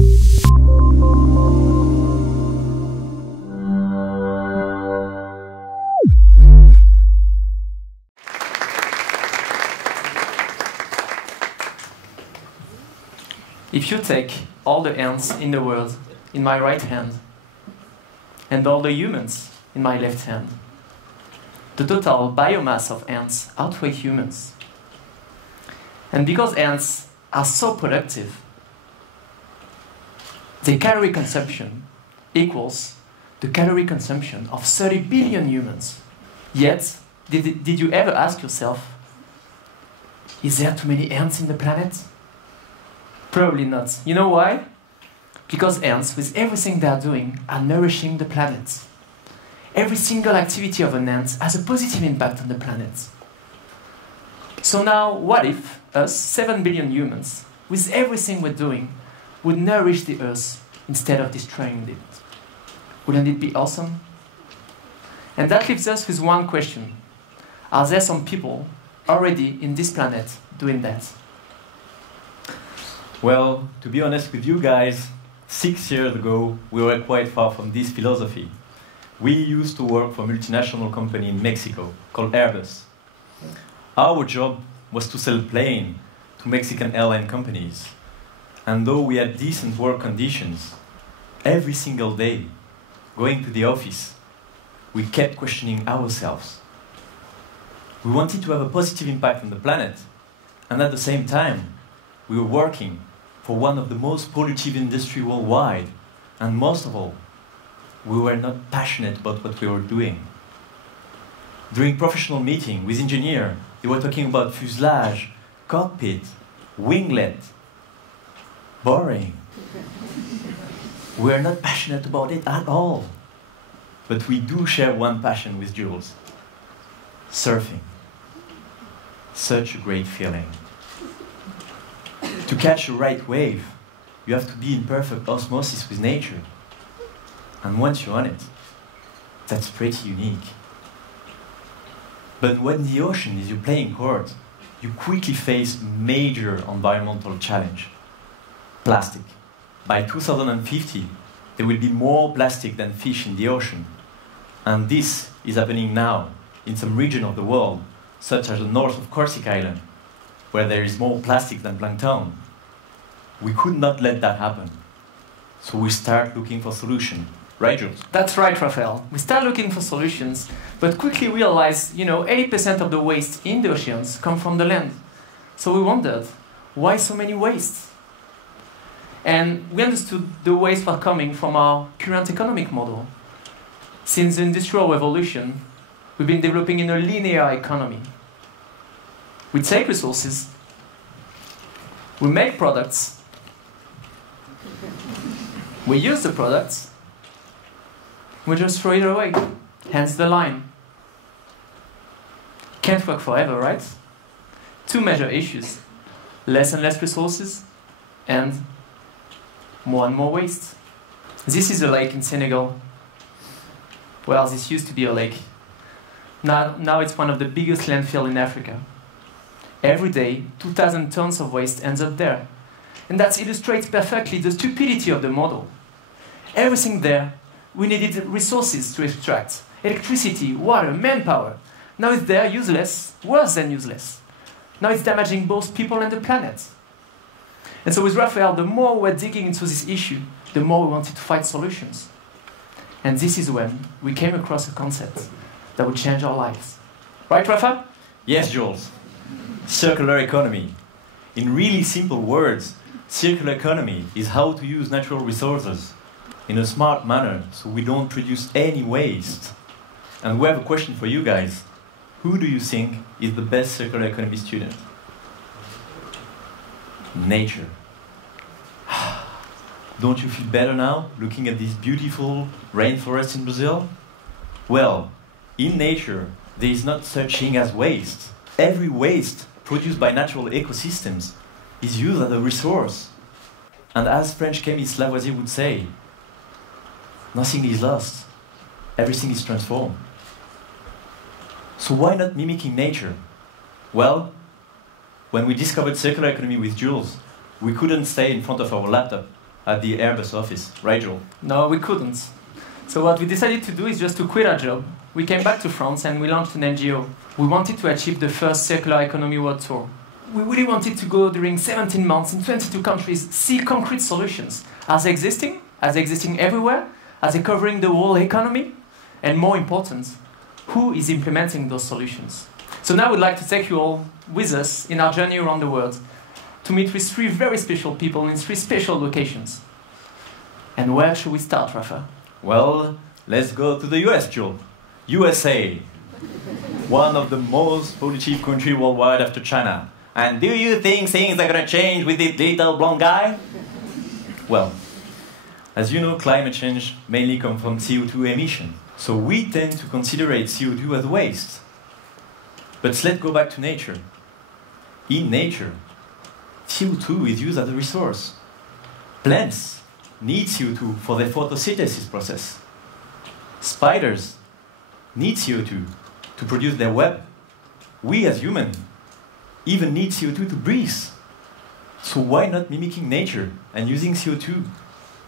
If you take all the ants in the world in my right hand and all the humans in my left hand, the total biomass of ants outweighs humans. And because ants are so productive, their calorie consumption equals the calorie consumption of 30 billion humans. Yet, did you ever ask yourself, is there too many ants in the planet? Probably not. You know why? Because ants, with everything they are doing, are nourishing the planet. Every single activity of an ant has a positive impact on the planet. So now, what if us, 7 billion humans, with everything we're doing, would nourish the Earth instead of destroying it? Wouldn't it be awesome? And that leaves us with one question. Are there some people already in this planet doing that? Well, to be honest with you guys, 6 years ago, we were quite far from this philosophy. We used to work for a multinational company in Mexico called Airbus. Our job was to sell planes to Mexican airline companies. And though we had decent work conditions, every single day, going to the office, we kept questioning ourselves. We wanted to have a positive impact on the planet, and at the same time, we were working for one of the most pollutive industries worldwide, and most of all, we were not passionate about what we were doing. During professional meetings with engineers, they were talking about fuselage, cockpit, winglet. Boring. We are not passionate about it at all. But we do share one passion with Jules. Surfing. Such a great feeling. To catch the right wave, you have to be in perfect osmosis with nature. And once you're on it, that's pretty unique. But when the ocean is your playing court, you quickly face major environmental challenge. Plastic. By 2050, there will be more plastic than fish in the ocean. And this is happening now in some region of the world, such as the north of Corsica Island, where there is more plastic than plankton. We could not let that happen. So we start looking for solutions. Right, Jules? That's right, Raphaël. We start looking for solutions, but quickly realized, 80% of the waste in the oceans come from the land. So we wondered, why so many wastes? And we understood the waste were coming from our current economic model. Since the Industrial Revolution, we've been developing in a linear economy. We take resources, we make products, we use the products, we just throw it away. Hence the line. Can't work forever, right? Two major issues. Less and less resources, and more waste. This is a lake in Senegal. Well, this used to be a lake. Now it's one of the biggest landfills in Africa. Every day, 2,000 tons of waste ends up there. And that illustrates perfectly the stupidity of the model. Everything there, we needed resources to extract. Electricity, water, manpower. Now it's there, useless, worse than useless. Now it's damaging both people and the planet. And so with Raphaël, the more we're digging into this issue, the more we wanted to find solutions. And this is when we came across a concept that would change our lives. Right, Raphaël? Yes, Jules. Circular economy. In really simple words, circular economy is how to use natural resources in a smart manner so we don't produce any waste. And we have a question for you guys. Who do you think is the best circular economy student? Nature. Don't you feel better now, looking at this beautiful rainforest in Brazil? Well, in nature, there is not such thing as waste. Every waste produced by natural ecosystems is used as a resource. And as French chemist Lavoisier would say, nothing is lost, everything is transformed. So why not mimicking nature? Well, when we discovered circular economy with Jules, we couldn't stay in front of our laptop at the Airbus office, right, Joel? No, we couldn't. So what we decided to do is just to quit our job. We came back to France and we launched an NGO. We wanted to achieve the first circular economy world tour. We really wanted to go during 17 months in 22 countries, see concrete solutions as existing everywhere, as they covering the whole economy, and more important, who is implementing those solutions. So now we'd like to take you all with us in our journey around the world to meet with 3 very special people in 3 special locations. And where should we start, Rafa? Well, let's go to the US, Joel. USA, one of the most pollutive countries worldwide after China. And do you think things are gonna change with this little blonde guy? Well, as you know, climate change mainly comes from CO2 emission. So we tend to consider CO2 as waste. But let's go back to nature. In nature, CO2 is used as a resource. Plants need CO2 for their photosynthesis process. Spiders need CO2 to produce their web. We as humans even need CO2 to breathe. So why not mimicking nature and using CO2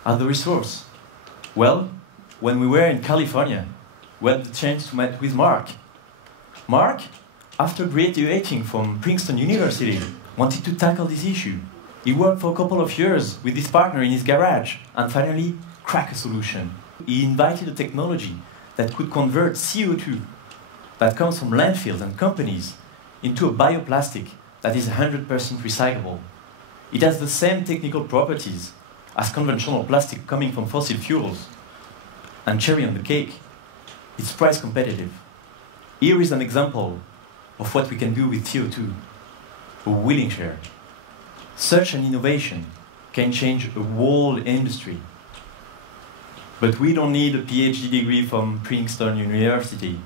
as the resource? Well, when we were in California, we had the chance to meet with Mark. Mark, after graduating from Princeton University, wanted to tackle this issue. He worked for a couple of years with his partner in his garage and finally cracked a solution. He invented a technology that could convert CO2 that comes from landfills and companies into a bioplastic that is 100% recyclable. It has the same technical properties as conventional plastic coming from fossil fuels. And cherry on the cake, it's price competitive. Here is an example of what we can do with CO2, a willing share. Such an innovation can change a whole industry. But we don't need a PhD degree from Princeton University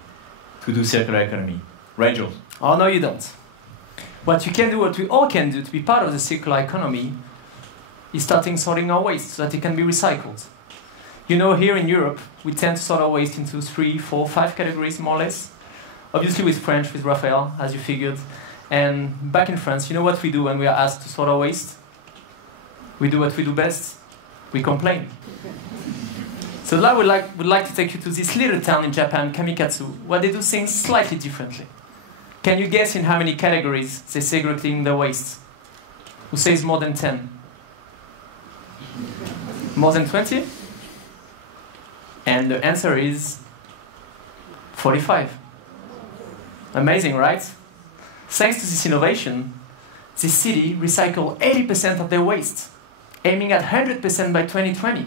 to do circular economy. Right, Jules? Oh, no, you don't. What you can do, what we all can do to be part of the circular economy is starting sorting our waste so that it can be recycled. You know, here in Europe, we tend to sort our waste into 3, 4, 5 categories, more or less. Obviously with French, with Raphaël, as you figured. And back in France, you know what we do when we are asked to sort our waste? We do what we do best. We complain. So now we'd like to take you to this little town in Japan, Kamikatsu, where they do things slightly differently. Can you guess in how many categories they segregate their waste? Who says more than 10? More than 20? And the answer is 45. Amazing, right? Thanks to this innovation, this city recycled 80% of their waste, aiming at 100% by 2020.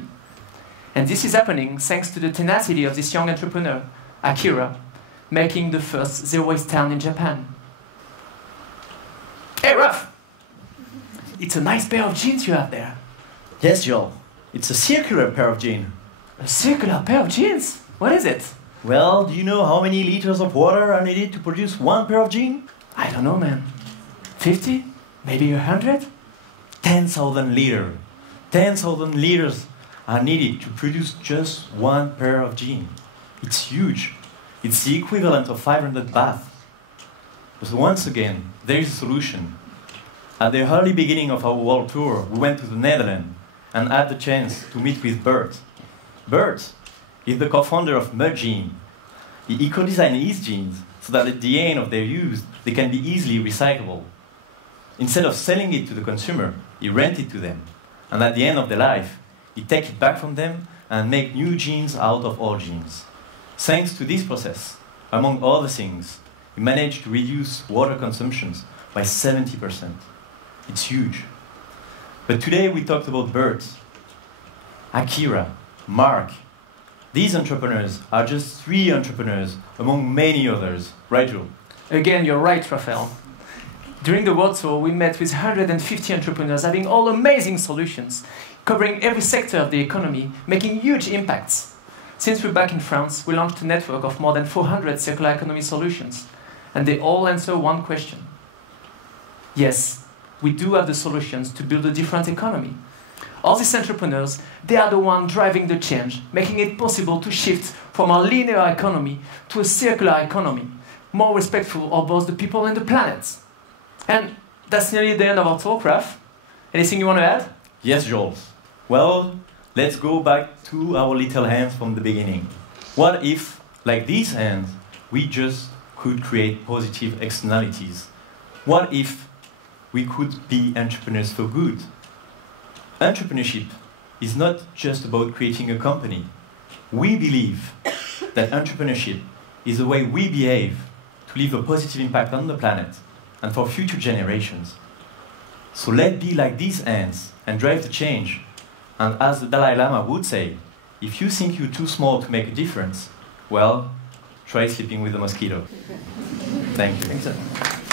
And this is happening thanks to the tenacity of this young entrepreneur, Akira, making the first zero-waste town in Japan. Hey, Raph! It's a nice pair of jeans you have there. Yes, Joel. It's a circular pair of jeans. A circular pair of jeans? What is it? Well, do you know how many liters of water are needed to produce one pair of jeans? I don't know, man. 50? Maybe 100? 10,000 liters. 10,000 liters are needed to produce just one pair of jeans. It's huge. It's the equivalent of 500 baths. But once again, there is a solution. At the early beginning of our world tour, we went to the Netherlands and had the chance to meet with Bert. Bert is the co-founder of Mud Jeans. He eco-designed his jeans so that at the end of their use, they can be easily recyclable. Instead of selling it to the consumer, he rent it to them. And at the end of their life, he take it back from them and make new jeans out of old jeans. Thanks to this process, among other things, he managed to reduce water consumptions by 70%. It's huge. But today we talked about Bert, Akira, Mark. These entrepreneurs are just 3 entrepreneurs among many others. Right, Joe? Again, you're right, Raphael. During the world tour, we met with 150 entrepreneurs having all amazing solutions, covering every sector of the economy, making huge impacts. Since we're back in France, we launched a network of more than 400 circular economy solutions, and they all answer one question. Yes, we do have the solutions to build a different economy. All these entrepreneurs, they are the ones driving the change, making it possible to shift from a linear economy to a circular economy, more respectful of both the people and the planet. And that's nearly the end of our talk, Raph. Anything you want to add? Yes, Jules. Well, let's go back to our little hands from the beginning. What if, like these hands, we just could create positive externalities? What if we could be entrepreneurs for good? Entrepreneurship is not just about creating a company. We believe that entrepreneurship is the way we behave to leave a positive impact on the planet and for future generations. So let's be like these ants and drive the change. And as the Dalai Lama would say, if you think you're too small to make a difference, well, try sleeping with a mosquito. Thank you. Thanks.